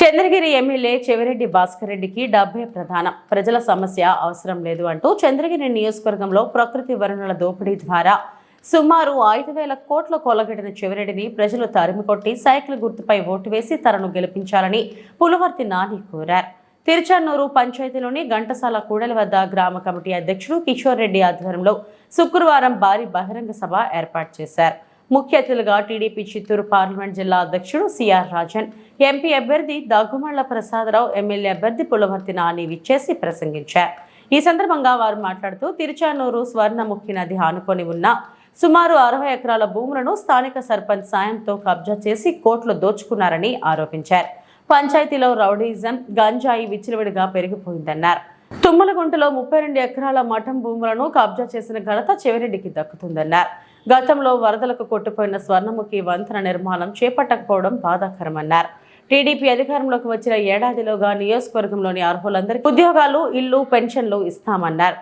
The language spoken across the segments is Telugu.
చంద్రగిరి ఎమ్మెల్యే చెవిరెడ్డి భాస్కర్ రెడ్డికి డబ్బే ప్రధానం. ప్రజల సమస్య అవసరం లేదు అంటూ చంద్రగిరి నియోజకవర్గంలో ప్రకృతి వనరుల దోపిడీ ద్వారా సుమారు ఐదు వేల కోట్ల కొలగడిన చెవిరెడ్డిని ప్రజలు తరిమికొట్టి సైకిల్ గుర్తుపై ఓటు వేసి తనను గెలిపించాలని పులవర్తి నాని కోరారు. తిరుచానూరు పంచాయతీలోని ఘంటసాల కూడలి వద్ద గ్రామ కమిటీ అధ్యక్షుడు కిషోర్ రెడ్డి ఆధ్వర్యంలో శుక్రవారం భారీ బహిరంగ సభ ఏర్పాటు చేశారు. ముఖ్య అతిథులుగా టీడీపీ చిత్తూరు పార్లమెంట్ జిల్లా అధ్యక్షుడు సిఆర్ రాజన్ ఎంపీ అభ్యర్థి దగ్గుమళ్ళ ప్రసాదరావు ఎమ్మెల్యే అభ్యర్థి పులవర్తి నాని విచ్చేసి ప్రసంగించారు. ఈ సందర్భంగా వారు మాట్లాడుతూ తిరుచానూరు స్వర్ణముఖి నది ఆనుకొని ఉన్న సుమారు అరవై ఎకరాల భూములను స్థానిక సర్పంచ్ సాయంతో కబ్జా చేసి కోట్లు దోచుకున్నారని ఆరోపించారు. పంచాయతీలో రౌడీజం గంజాయి విచ్చలవిడిగా పెరిగిపోయిందన్నారు. తుమ్మలగుంటలో ముప్పై రెండు ఎకరాల మఠం భూములను కబ్జా చేసిన ఘనత చెవిరెడ్డికి దక్కుతుందన్నారు. గతంలో వరదలకు కొట్టుపోయిన స్వర్ణముఖి వంతెన నిర్మాణం చేపట్టకపోవడం బాధాకరమన్నారు. టీడీపీ అధికారంలోకి వచ్చిన ఏడాదిలోగా నియోజకవర్గంలోని అర్హులందరికీ ఉద్యోగాలు ఇల్లు పెన్షన్లు ఇస్తామన్నారు.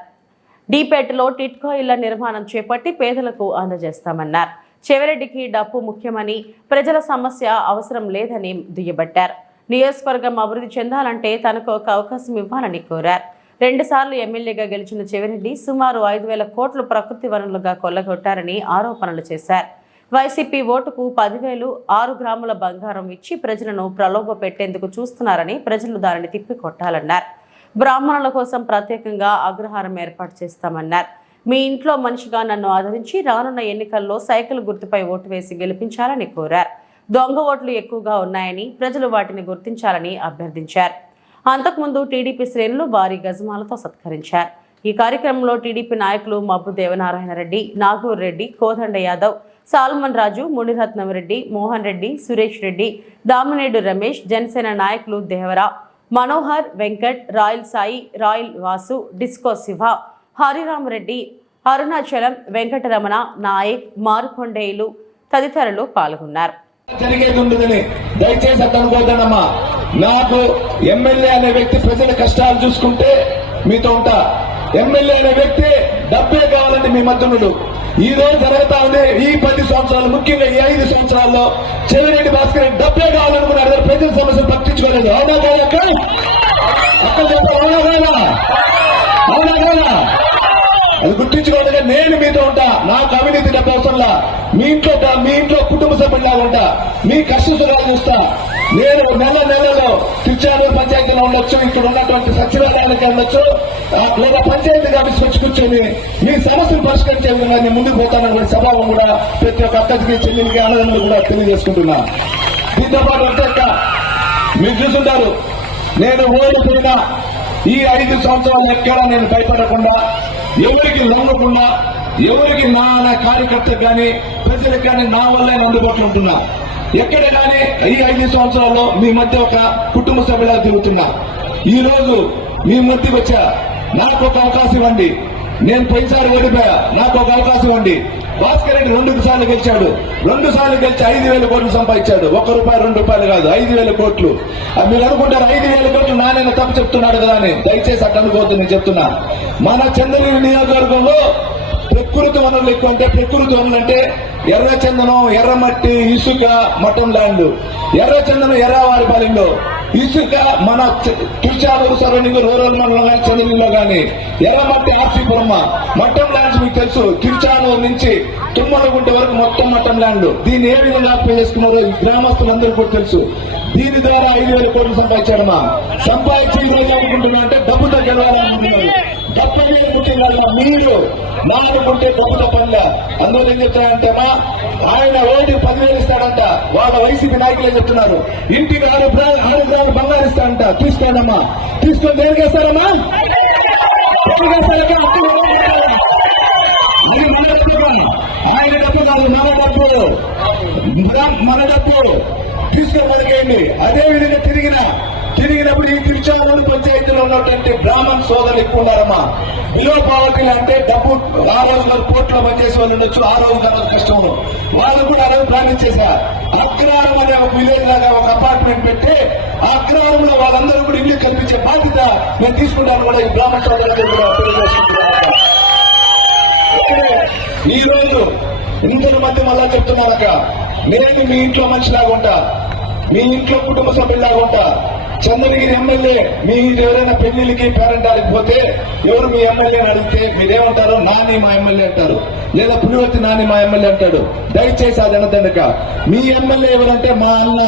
డీపేటలో టిట్కో ఇళ్ళ నిర్మాణం చేపట్టి పేదలకు అందజేస్తామన్నారు. చెవిరెడ్డికి డప్పు ముఖ్యమని ప్రజల సమస్య అవసరం లేదని దుయ్యబట్టారు. నియోజకవర్గం అభివృద్ధి చెందాలంటే తనకు ఒక అవకాశం ఇవ్వాలని కోరారు. రెండుసార్లు ఎమ్మెల్యేగా గెలిచిన చెవిరెడ్డి సుమారు ఐదు వేల కోట్లు ప్రకృతి వనరులుగా కొల్లగొట్టారని ఆరోపణలు చేశారు. వైసీపీ ఓటుకు పదివేలు ఆరు గ్రాముల బంగారం ఇచ్చి ప్రజలను ప్రలోభ పెట్టేందుకు చూస్తున్నారని ప్రజలు దానిని తిప్పికొట్టాలన్నారు. బ్రాహ్మణుల కోసం ప్రత్యేకంగా అగ్రహారం ఏర్పాటు చేస్తామన్నారు. మీ ఇంట్లో మనిషిగా నన్ను ఆదరించి రానున్న ఎన్నికల్లో సైకిల్ గుర్తుపై ఓటు వేసి గెలిపించాలని కోరారు. దొంగ ఓట్లు ఎక్కువగా ఉన్నాయని ప్రజలు వాటిని గుర్తించాలని అభ్యర్థించారు. అంతకుముందు టీడీపీ శ్రేణులు భారీ గజమాలతో సత్కరించారు. ఈ కార్యక్రమంలో టీడీపీ నాయకులు మబ్బు దేవనారాయణ రెడ్డి నాగూర్ రెడ్డి కోదండ యాదవ్ సాల్మన్ రాజు మునిరత్నం రెడ్డి మోహన్ రెడ్డి సురేష్ రెడ్డి దామినేడు రమేష్ జనసేన నాయకులు Devara Manohar Venkat royal Sai royal Vasu disco Shiva హరిరామరెడ్డి Arunachalam Venkataramana Nayak Marukondeyulu తదితరులు పాల్గొన్నారు. దయచేసి అర్థం అనుకోద్దనమ్మా నాకు ఎమ్మెల్యే అనే వ్యక్తి ప్రజల కష్టాలు చూసుకుంటే మీతో ఉంటా. ఎమ్మెల్యే అనే వ్యక్తి డబ్బే కావాలండి మీ మధ్యనుడు ఈ రోజు జరుగుతా ఉంది ఈ పది సంవత్సరాలు ముఖ్యంగా ఈ ఐదు సంవత్సరాల్లో చెవిరెడ్డి భాస్కర్ రెడ్డి డబ్బే కావాలనుకున్నారు. ప్రజల సమస్యలు పట్టించుకోలేదు. అవునా కాదా అక్క? అవునా కాదా? అవునా కాదా? అది గుర్తించుకోవద్దుగా నేను మీతో ఉంటా. నాకు అవినీతి డబ్బు అవసరంలా మీ ఇంట్లో మీ ఇంట్లో కుటుంబ సభ్యులా ఉంటా. మీ కష్ట సుఖాలు చూస్తా. నేను నెల నెలలో తిరుచారు పంచాయతీలో ఉండొచ్చు ఇక్కడ ఉన్నటువంటి సచివాలయానికి వెళ్ళొచ్చు. లేదా పంచాయతీ ఆఫీస్ వచ్చి కూర్చొని మీ సమస్యలు పరిష్కరించే విధంగా నేను ముందుకు పోతానని స్వభావం కూడా ప్రతి ఒక్క అక్కడికి చెల్లికి అన్నదమ్ములు కూడా తెలియజేసుకుంటున్నా. దీంతో పాటు అంతేక మీరు చూసుంటారు. నేను ఓడిపోయినా ఈ ఐదు సంవత్సరాలు ఎక్కడా నేను భయపడకుండా ఎవరికి లొంగకుండా ఎవరికి నా నా కార్యకర్తకు కానీ ప్రజలకు కానీ నా వల్లే అందుబాటులో ఉంటున్నా. ఎక్కడ కానీ ఈ ఐదు సంవత్సరాల్లో మీ మధ్య ఒక కుటుంబ సభ్యులా తిరుగుతున్నా. ఈ రోజు మీ మధ్య వచ్చా నాకు ఒక అవకాశం ఇవ్వండి. నేను పోయినసారి ఓడిపోయా. నాకు ఒక అవకాశం ఉంది. భాస్కర్ రెడ్డి రెండు సార్లు గెలిచాడు. రెండు సార్లు గెలిచి ఐదు వేల కోట్లు సంపాదించాడు. ఒక్క రూపాయి రెండు రూపాయలు కాదు. ఐదు వేల కోట్లు. మీరు అనుకుంటారు ఐదు వేల కోట్లు నానైనా తప్పు చెప్తున్నాడు కదా అని. దయచేసి అట్లా అనుకోవద్దు నేను చెప్తున్నా. మన చంద్రగిరి నియోజకవర్గంలో ప్రకృతి వనరులు ఎక్కువ అంటే ప్రకృతి వనరులు అంటే ఎర్ర చందనం ఎర్రమట్టి ఇసుక మటన్ ల్యాండ్. ఎర్ర చందనం ఎర్రవారిపాలెంలో ఇసుక మన తుర్చాలూరు సరౌండింగ్ రూరల్ మండలం కానీ చంద్రగిరిలో కానీ. ఎర్రమట్టి ఆర్సీ బ్రహ్మ మట్టం ల్యాండ్స్ మీకు తెలుసు. తిరుచానూరు నుంచి తుమ్మలగుంట వరకు మొత్తం మట్టం ల్యాండ్. దీన్ని ఏ విధంగా ఆక్యుపై చేసుకున్నారో ఈ గ్రామస్తులందరూ కూడా తెలుసు. దీని ద్వారా ఐదు వేల కోట్లు సంపాదించాడమ్మా సంపాదించి ఈ అనుకుంటున్నా అంటే డబ్బుతో గెలవాలనుకుంటున్నారు పుట్టిన మీరు నానుకుంటే డబ్బుతో పనుల అందరూ ఏం చెప్తారంటేమా? ఆయన ఓడి పదివేలు ఇస్తాడంట. వాళ్ళ వైసీపీ నాయకులే చెప్తున్నారు? ఇంటికి ఆరు ఆరు గ్రాములు బంగారు ఇస్తాడంట తీసుకోండమ్మా. తీసుకొని దేనికి వేస్తారమ్మా? ఆయన డబ్బు కాదు మన డబ్బు. మన- డబ్బు. తీసుకోగలిగేయండి అదే విధంగా తిరిగిన తిరిగినప్పుడు ఈ తిరుచానూరు పంచాయతీలో ఉన్నటువంటి బ్రాహ్మణ్ సోదరులు ఎక్కువ ఉన్నారమ్మా బిలో పావర్టీలు అంటే డబ్బు ఆ రోజు గారు కోర్టులో పనిచేసే వాళ్ళు ఉండొచ్చు ఆ రోజు గారు కష్టం వాళ్ళు కూడా అలా ప్లాన్ చేశారు అగ్రహారం అనే ఒక విలేజ్ లాగా ఒక అపార్ట్మెంట్ పెట్టి అగ్రహారంలో వాళ్ళందరూ కూడా ఇల్లు కల్పించే బాధ్యత నేను తీసుకుంటాను కూడా ఈ బ్రాహ్మణ సోదరులు ఈ రోజు ఇంతకు మధ్య మళ్ళా చెప్తున్నానక నేను మీ ఇంట్లో మనిషిలాగా ఉంటా. మీ ఇంట్లో కుటుంబ సభ్యులాగా ఉంటా. చంద్రగిరి ఎమ్మెల్యే మీ ఎవరైనా పెళ్ళికి పేరెంటానికి పోతే ఎవరు మీ ఎమ్మెల్యేని అడిగితే మీరేమంటారు? నాని మా ఎమ్మెల్యే అంటారు. లేదా పులివర్తి నాని మా ఎమ్మెల్యే అంటాడు. దయచేసి అది అనదండక మీ ఎమ్మెల్యే ఎవరంటే మా అన్న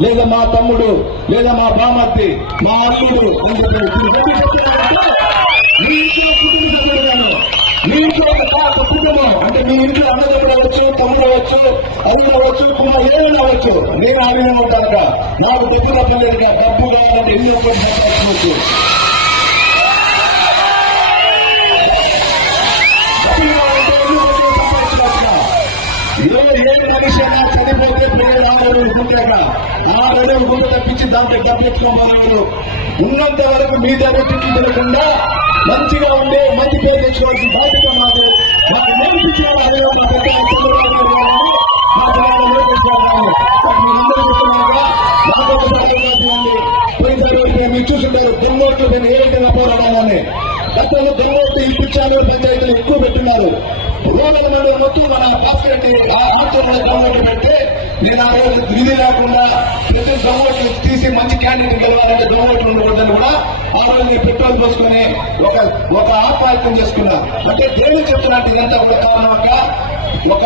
లేదా మా తమ్ముడు లేదా మా బామర్తి మా అల్లుడు అని చెప్పి నేను నేను ఆడిన ఉంటానుగా నాకు డబ్బు తప్పలేదుగా డబ్బు కావాలంటే ఎన్ని రూపాయలు సంపాదించవచ్చు ఇరవై ఏడు మనిషి చనిపోతే పేరు ఆరు ఆరు తప్పించి దాంట్లో డబ్బు ఉన్నంత వరకు మీ దగ్గర తిట్లు మంచిగా ఉండే మంచి పేరు తెచ్చుకోవాల్సింది మన భాస్కర్ రెడ్డి ఆ ఆందోళన పెడితే నేను ఆ రోజు విధి లేకుండా ప్రతి దొంగోట్లు తీసి మంచి క్యాండిడేట్ గెలవాలంటే దొంగోట్లు ఉండకూడదని కూడా ఆ రోజు నేను పెట్రోల్ పోసుకొని ఒక ఒక ఆత్మహత్యం చేసుకున్నా. అంటే దేవుడు చెప్తున్నట్టు ఇదంతా కూడా కారణం ఒక ఒక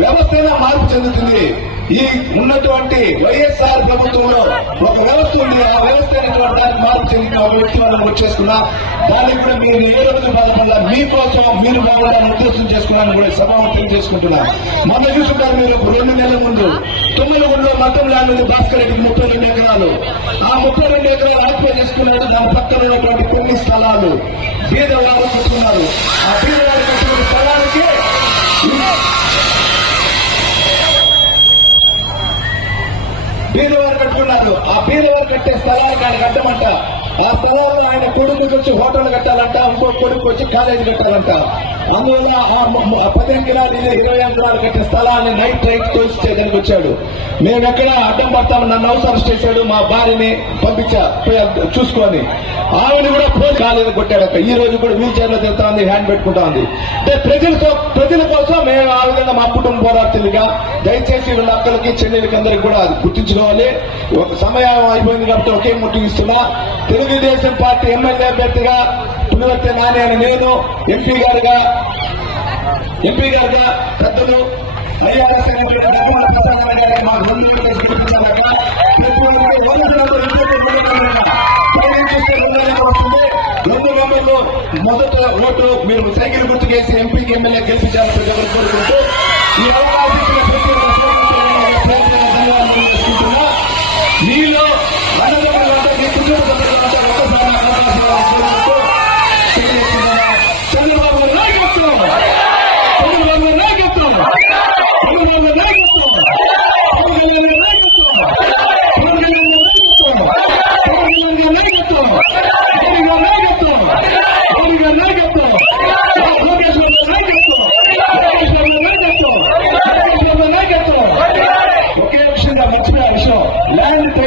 వ్యవస్థ మార్పు చెందుతుంది. ఈ ఉన్నటువంటి వైఎస్ఆర్ ప్రభుత్వంలో ఒక వ్యవస్థ ఉంది. ఆ వ్యవస్థ అయినటువంటి దానికి మార్పు వచ్చేసుకున్నా దానికి కూడా మీరు ఏ రోజు బాధపడాల మీకోసం మీరు బాగుండాలని ఉద్దేశం చేసుకున్నాను కూడా సభావంతం చేసుకుంటున్నా మొన్న చూసుకున్నారు మీరు రెండు నెలల ముందు. తొమ్మిది గుండెలో మతం లాంటి భాస్కర్ రెడ్డికి ముప్పై రెండు ఎకరాలు. ఆ ముప్పై రెండు ఎకరాలు ఆక్యుపై చేసుకున్నాడు. దాని పక్కన ఉన్నటువంటి కొన్ని స్థలాలు. పేదవారు కట్టుకున్నారు. ఆ పేదవారు కట్టుకున్న స్థలానికి బీదవారు కట్టుకున్నారు ఆ కట్టే స్థలానికి ఆయన కట్టమంట. ఆ స్థలాల్లో ఆయన కొడుకు వచ్చి హోటల్ కట్టాలంట ఇంకో కొడుకు వచ్చి కాలేజీ కట్టాలంట. అందువల్ల ఆ మ- పది ఇది ఇరవై ఎకరాలు కట్టే స్థలాన్ని నైట్ రైట్ తోసి చేయడానికి వచ్చాడు. మేము ఎక్కడ అడ్డం పడతామని నన్ను అవసరం చేశాడు మా భార్యని పంపించా చూసుకొని. ఆవిడ కూడా పోయి కాలేజీ కొట్టాడక ఈ రోజు కూడా వీల్ చైర్లో తిరుగుతా ఉంది హ్యాండ్ పెట్టుకుంటా ఉంది అంటే ప్రజల ప్రజల కోసం మేము ఆ విధంగా మా కుటుంబం పోరాడుతుందిగా. దయచేసి వీళ్ళ అక్కలకి చెల్లెలకి అందరికి కూడా అది గుర్తుంచుకోవాలి. ఒక సమయ అన్యాయం అయిపోయింది కాబట్టి ఒకే ముట్టిస్తున్నా తెలుగుదేశం పార్టీ ఎమ్మెల్యే అభ్యర్థిగా పులివర్తి నాని అని నేను ఎంపీ గారుగా ఎంపీ గారుగా పెద్దలు ఐఆర్ఎస్ మొదట ఓటు మీరు సైకిల్ గుర్తుకేసి ఎంపీకి ఎమ్మెల్యే గెలిపించాలని కోరుకుంటూ ఈ అవకాశం